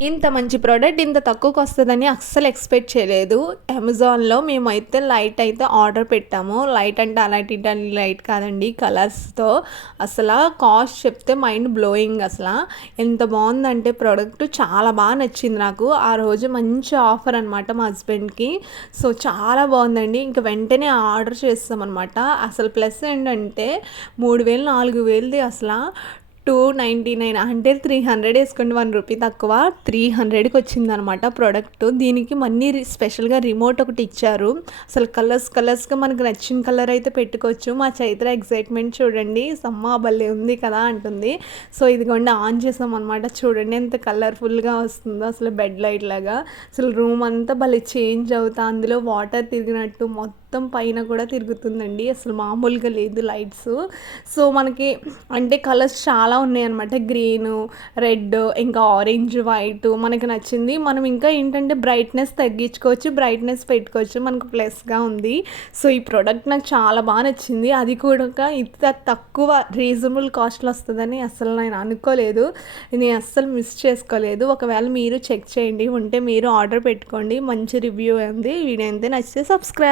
ఇంత మంచి ప్రోడక్ట్ ఇంత తక్కువకొస్తదని అస్సలు ఎక్స్‌పెక్ట్ చేయలేదు. అమెజాన్‌లో మేమైతే లైట్ అయితే ఆర్డర్ పెట్టాము. లైట్ అంటే అలాంటి ఇటాలియన్ లైట్ కాదండి. కలర్స్‌తో అసలా కాస్ట్ చెప్తే మైండ్ బ్లోయింగ్ అసల. ఎంత బావుందంటే ప్రోడక్ట్ చాలా నచ్చింది నాకు. ఆ రోజు మంచి ఆఫర్ అనమాట మా హస్బెండ్‌కి. సో, చాలా బావుందండి. ఇంక వెంటనే ఆర్డర్ చేసేసామనమాట. అసలు ప్లస్ ఏంటంటే 3000, 4000ది అసల 299 అంటే 300 ఏసుకోండి, 1 రూపీ తక్కువ. 300కి వచ్చిందనమాట ప్రోడక్ట్. దీనికి మళ్ళీ స్పెషల్‌గా రిమోట్ ఒకటి ఇచ్చారు. అసలు కలర్స్‌గా మనకు నచ్చిన కలర్ అయితే పెట్టుకోవచ్చు. మా చైత్ర ఎక్సైట్‌మెంట్ చూడండి. సమ్మా భలే ఉంది కదా అంటుంది. సో, ఇదిగోండి ఆన్ చేసామనమాట. చూడండి ఎంత కలర్‌ఫుల్‌గా వస్తుందో అసలు బెడ్ లైట్ లాగా. అసలు రూమ్ అంతా భలే చేంజ్ అవుతా అందులో వాటర్ తిరిగినట్టు మొత్తం పైన కూడా తిరుగుతుందండి. అసలు మామూలుగా లేదు లైట్స్. సో, మనకి అంటే కలర్స్ చాలా ఉన్నాయన్నమాట. గ్రీను, రెడ్, ఇంకా ఆరెంజ్, వైట్ మనకి నచ్చింది. మనం ఇంకా ఏంటంటే బ్రైట్‌నెస్ తగ్గించుకోవచ్చు, బ్రైట్‌నెస్ పెట్టుకోవచ్చు. మనకు ప్లస్‌గా ఉంది. సో, ఈ ప్రోడక్ట్ నాకు చాలా నచ్చింది. అది కూడా ఇంత తక్కువ రీజనబుల్ కాస్ట్‌లో వస్తదని అస్సలు నేను అనుకోలేదు. నేను అస్సలు మిస్ చేసుకోలేదు. ఒకవేళ మీరు చెక్ చేయండి. ఉంటే మీరు ఆర్డర్ పెట్టుకోండి. మంచి రివ్యూ ఉంది. వీడియో అయితే నచ్చితే సబ్స్క్రైబ్